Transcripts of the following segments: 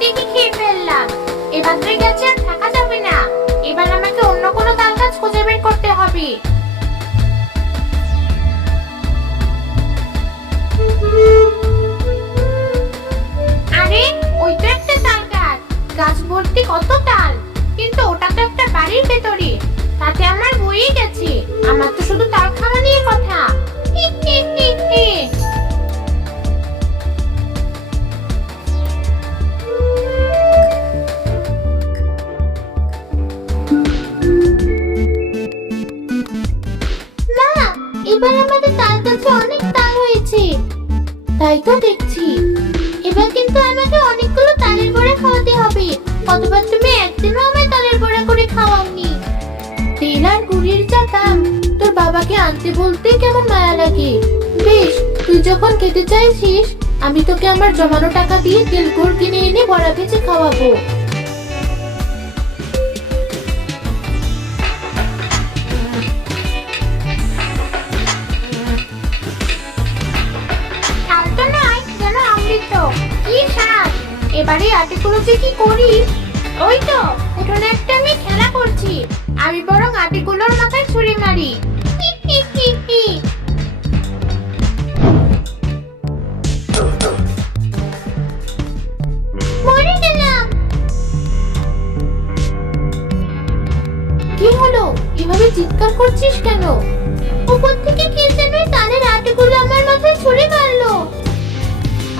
দেখে খেয়ে ফেললাম। এবার তুই গেছে আর থাকা যাবে না। এবার আমাকে অন্য কোনো তাল গাছ খুঁজে বের করতে হবে। আরে ওই তো একটা তাল গাছ, গাছ ভর্তি কত তাল, কিন্তু ওটা তো একটা বাড়ির ভেতরে। তাতে আমার বইয়ে গেছে, আমার তো শুধু তাল খাওয়া নিয়ে কথা। হি হি হি হি। মা, এবার আমাদের তাল গাছে অনেক তাল হয়েছে। তাই তো দেখছি। এবার কিন্তু আমাকে অনেকগুলো তালের বড়া খাওয়াতে হবে। কতবার তুমি একদিনও আমায় তালের বড়া করে খাওয়াওনি। তেল আর গুড়ের যা দাম, তোর বাবাকে আনতে বলতে কেমন মায়া লাগে। বেশ, তুই যখন খেতে চাইছিস, আমি তোকে আমার জমানো টাকা দিয়ে তেল গুড় কিনে এনে বড়া ভেজে খাওয়াবো। ঝাল তো নয়, যেন অমৃত। কি স্বাদ! এবারে আটিগুলো যে কি করি। ওই তো উঠোনে একটা আমি খেলা করছি, আমি বরং আটিগুলোর মাথায় ছুরি মারি। হি হি হি হি। মরে গেলাম। কি হলো, এভাবে চিৎকার করছিস কেন? উপর থেকে কে যেন এই তালের আটিগুলো আমার মাথায় ছুরি মারলো।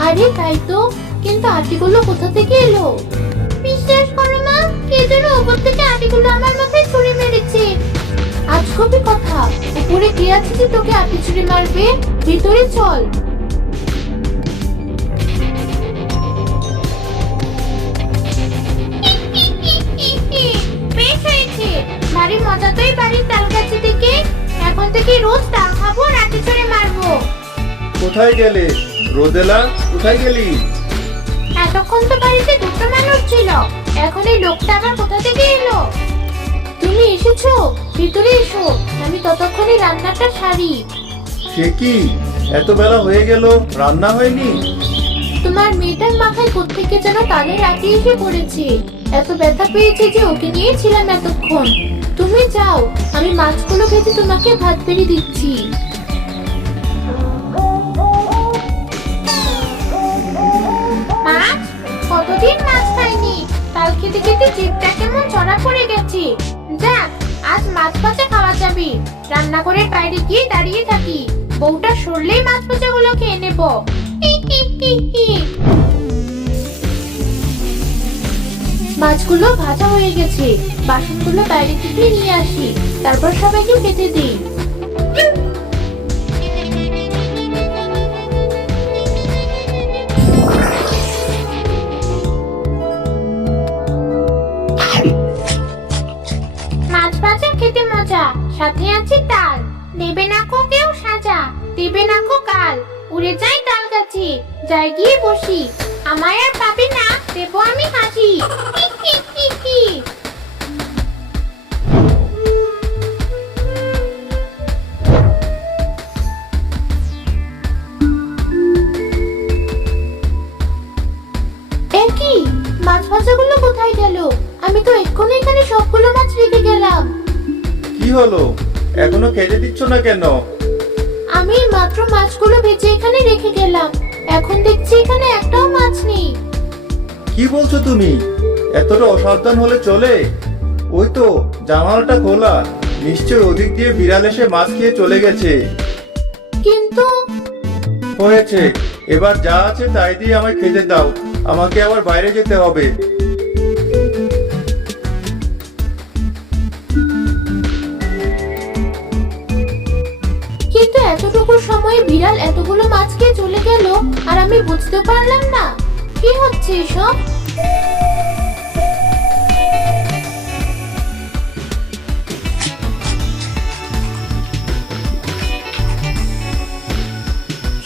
আরে তাই তো, কিন্তু আটিগুলো কোথা থেকে এলো? বিশ্বাস করো মা, কে যেন উপর থেকে আটিগুলো আমার মাথায় ছুরি মেরেছে। আজগবি কথা, উপরে কে আছে যে তোকে আটি ছুরি মারবে? ভিতরে চল। বেশ হয়েছে, ভারী মজা তো এই বাড়ির তাল গাছে থেকে। এখন থেকে রোজ তাল খাবো আর আটি ছুরি মারবো। কোথায় গেলে রোদেলা? কোথায় গেলি? এতক্ষণ তো বাড়িতে দুটো মানুষ ছিল, এখন এই লোকটা আবার কোথা থেকে এলো? তুমি এসেছো, ভিতরে এসো, আমি ততক্ষণে রান্নাটা সারি। সে কি, এত বেলা হয়ে গেল, রান্না হয়নি? তোমার মেয়েটার মাথায় কোত্থেকে যেন তালের আটি এসে পড়েছে। এত ব্যথা পেয়েছে যে ওকে নিয়েছিলাম এতক্ষণ। তুমি যাও, আমি মাছগুলো ভেজে তোমাকে ভাত বেড়ে দিচ্ছি। মাছ? কতদিন মাছ খাইনি, তাল খেতে খেতে জিভটা কেমন চড়া পড়ে গেছে। যাক, আজ মাছ ভাজা খাওয়া যাবে। রান্নাঘরের বাইরে গিয়ে দাঁড়িয়ে থাকি, বউটা সরলেই মাছ ভাজাগুলো খেয়ে নেব। হি হি হি হি। মাছগুলো ভাজা হয়ে গেছে, বাসনগুলো বাইরে থেকে নিয়ে আসি, তারপর সবাইকে খেতে দিই। মাছ ভাজা খেতে মজা, সাথে আছে তাল। দেবে না কো কেউ সাজা, দেবে না কো কাল। উড়ে যাই তাল গাছে, যাই গিয়ে বসি। আমায় আর পাবে না, দেবো আমি হাসি। হি হি হি হি। একই, মাছ ভাজাগুলো কোথায় গেল? আমি তো এক্ষুনি এখানে সবগুলো মাছ রেখে গেলাম। কি হলো, এখনো খেতে দিচ্ছ না কেন? আমি মাত্র মাছগুলো ভেজে এখানে রেখে গেলাম, এখন দেখছি এখানে একটাও মাছ নেই। কি বলছো তুমি? এতটা অসাবধান হলে চলে? ওই তো জানালাটা খোলা, নিশ্চয় ওদিক দিয়ে বিড়াল এসে মাছ খেয়ে চলে গেছে। কিন্তু হয়েছে, এবার যা আছে তাই দিয়ে আমায় খেতে দাও, আমাকে আবার বাইরে যেতে হবে। কিন্তু এতটুকু সময়ে বিড়াল এতগুলো মাছ খেয়ে চলে গেল, আর আমি বুঝতে পারলাম না কি হচ্ছে এসব।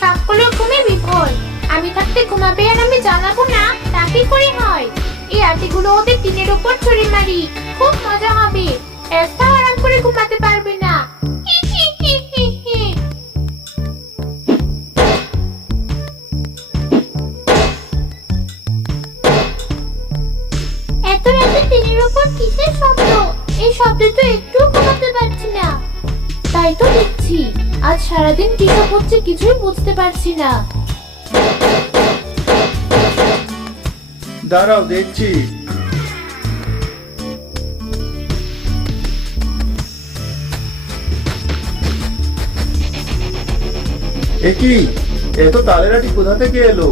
সবগুলো ঘুমে বিফল, আমি থাকতে ঘুমাবে আর আমি জানাবো না, তা কি করে হয়? এই আটিগুলো ওদের টিনের উপর ছুঁড়ে মারি, খুব মজা হবে। একটাও আরাম করে ঘুমাতে পারবে না। হি হি হি হি হি। ভাবতে তো একটু ঘুমাতে পারছি না। তাই তো দেখছি আজ সারাদিন কি সব হচ্ছে কিছুই বুঝতে পারছি না। দাঁড়াও দেখছি। কি এত তালের আটি কোথা থেকে এলো?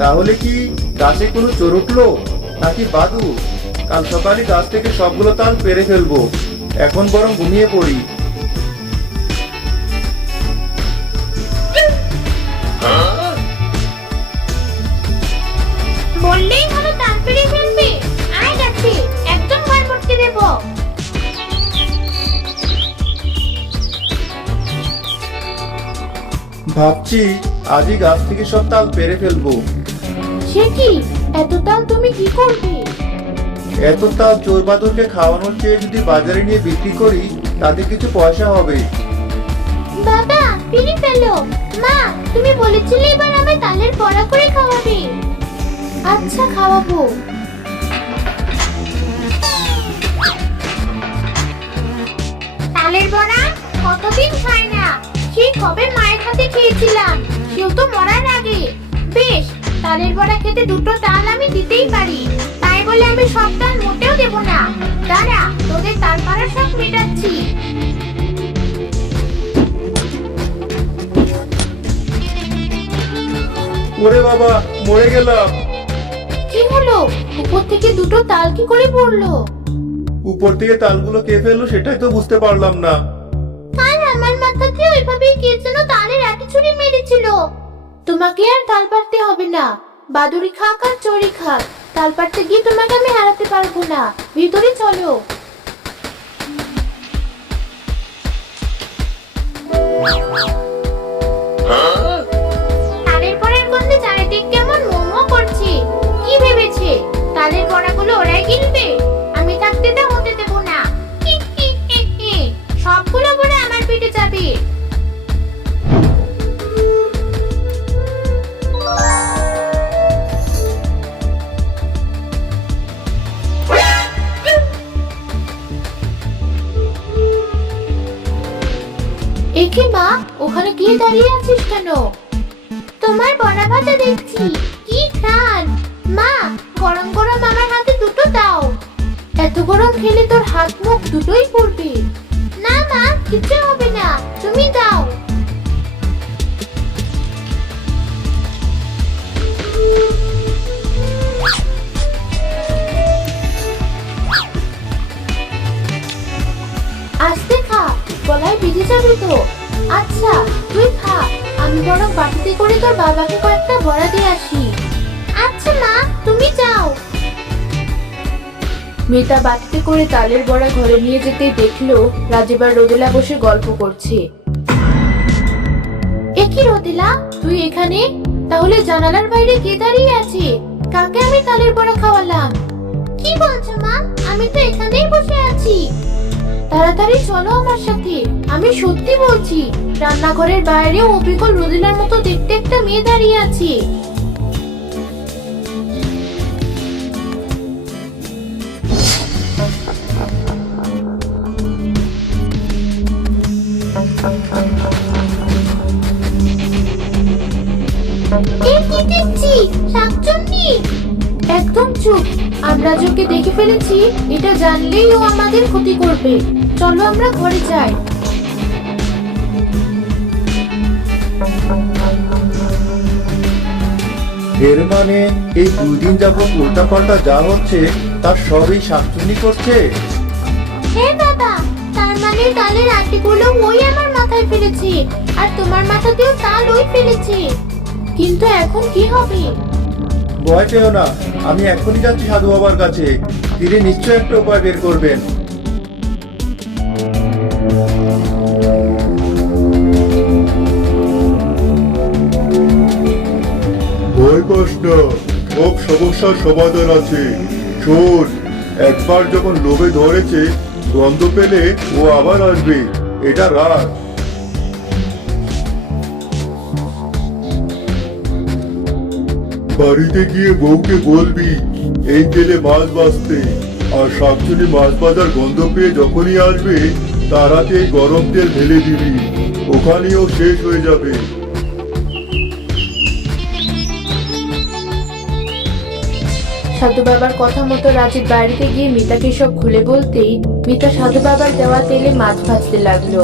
তাহলে কি গাছে কোনো চোর উঠলো নাকি বাদু? কাল সকালে গাছ থেকে সবগুলো তাল পেরে ফেলবো। এখন বরং ঘুমিয়ে পড়ি। বললেই হলো তাল পেরে ফেলবে। আয় গাছে একদম ঘর করতে দেব। ভাবছি আজই গাছ থেকে সব তাল পেরে ফেলবো। সে কি, এত তাল তুমি কি করবে? এত তাল চোর বাদুরকে খাওয়ানোর চেয়ে যদি বাজারে নিয়ে বিক্রি করি তাতে কিছু পয়সা হবে। বাবা পেরে ফেলো। মা তুমি বলেছিলে এবার আমায় তালের বড়া করে খাওয়াবে। আচ্ছা খাওয়াবো। তালের বড়া কতদিন খাই না, সেই কবে মায়ের হাতে খেয়েছিলাম, সেও তো মরার আগে। বেশ, তালের বড়া খেতে দুটো তাল আমি দিতেই পারি, তাই বলে আমি সব তাল মোটেও দেব না। দাঁড়া, তোদের তাল পাড়ার সব মেটাচ্ছি। ওরে বাবা, মরে গেলাম। কি হলো? উপর থেকে দুটো তাল কি করে পড়লো? উপর থেকে তালগুলো কে ফেললো সেটাই তো বুঝতে পারলাম না। আর আমার মাথাতে ওইভাবেই কে যেন তালের আটি ছুরি মেরেছিল। তোমাকে আর তাল পাড়তে হবে না। বাদুড়ি খাক আর চড়ি খাক, তাল পাড়তে গিয়ে তোমাকে আমি হারাতে পারবো না। ভিতরে চলো। তালের বড়ার গন্ধে চারিদিক কেমন মোমো করছে। কি ভেবেছে তালের বড়াগুলো ওরাই কিনবে? আমি থাকতে তা হতে দেব না। সবগুলো বড়া আমার পেটে যাবে। একে মা, ওখানে গিয়ে দাঁড়িয়ে আছিস কেন? তোমার বড়া ভাজা দেখছি, কি খান। মা গরম গরম আমার হাতে দুটো দাও। এত গরম খেলে তোর হাত মুখ দুটোই পড়বে। না মা, কিছু হবে না, তুমি দাও। আস্তে খা, গলায় ভিজে যাবে তো। আচ্ছা তুই খা, আমি বরং বাটিতে করে তোর বাবাকে কয়েকটা বড়া দিয়ে আসি। আচ্ছা মা, তুমি যাও। মেয়েটা বাটিতে করে তালের বড়া ঘরে নিয়ে যেতে দেখলো রাজীব আর রোদেলা বসে গল্প করছে। এ কি রোদেলা, তুই এখানে? তাহলে জানালার বাইরে কে দাঁড়িয়ে আছে? কাকে আমি তালের বড়া খাওয়ালাম? কি বলছো মা? আমি তো এখানেই বসে আছি। তাড়াতাড়ি চলো আমার সাথে, আমি সত্যি বলছি। রান্নাঘরের বাইরে অবিকল রোদেলার মতো দেখতে একটা মেয়ে দাঁড়িয়ে আছে। একদম চুপ, আমরা ওকে দেখে ফেলেছি, এটা জানলেই ও আমাদের ক্ষতি করবে। চলো আমরা ঘরে যাই। এর মানে এই 2 দিন যাবত উল্টাপাল্টা যা হচ্ছে তার সবই শাকচুন্নি করছে। হ্যাঁ বাবা, তার মানে তালের আটিগুলো ওই আমার মাথায় ফেলেছে, আর তোমার মাথাতেও তাল ওই ফেলেছে। কিন্তু এখন কি হবে? ভয় পেও না, আমি এখনই যাচ্ছি সাধু বাবার কাছে। তিনি নিশ্চয় একটা উপায় বের করবেন। ভয় পাস না, সব সমস্যার সমাধান আছে। শোন, একবার যখন লোভে ধরেছে, গন্ধ পেলে ও আবার আসবে। এটা রাত। বাড়িতে গিয়ে বউকে বলবি এই তেলে মাছ ভাজতে, আর শাকচুনি মাছ ভাজার গন্ধ পেয়ে যখনই আসবে তার হাতে এই গরম তেল ঢেলে দিবি, ওখানেও শেষ হয়ে যাবে। সাধু বাবার কথা মতো রাজীব বাড়িতে গিয়ে মিতাকে সব খুলে বলতেই মিতা সাধু বাবার দেওয়া তেলে মাছ ভাজতে লাগলো।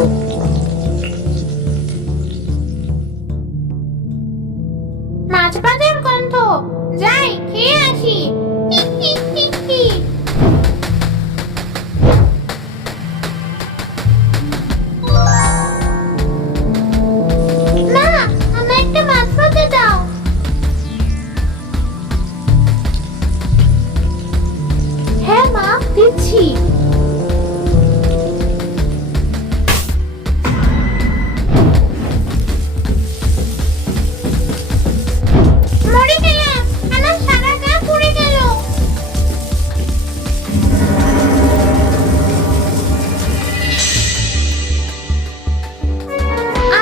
মাছ ভাজার গন্ধ, যাই খেয়ে আসি। হি, হি, হি, হি। মা, আমায় একটা মাছ ভাজা দাও। হ্যাঁ মা, দিচ্ছি। মরে গেলাম, আমার সারা গা পুড়ে গেল।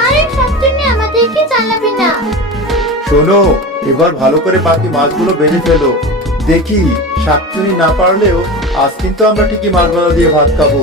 আরে শাকচুন্নি আমাদেরকে জ্বালাবে না। শোনো, এবার ভালো করে বাকি মাছগুলো ভেজে ফেলো। দেখি শাকচুনি না পারলেও আজ কিন্তু আমরা ঠিকই মাছ ভাজা দিয়ে ভাত খাবো।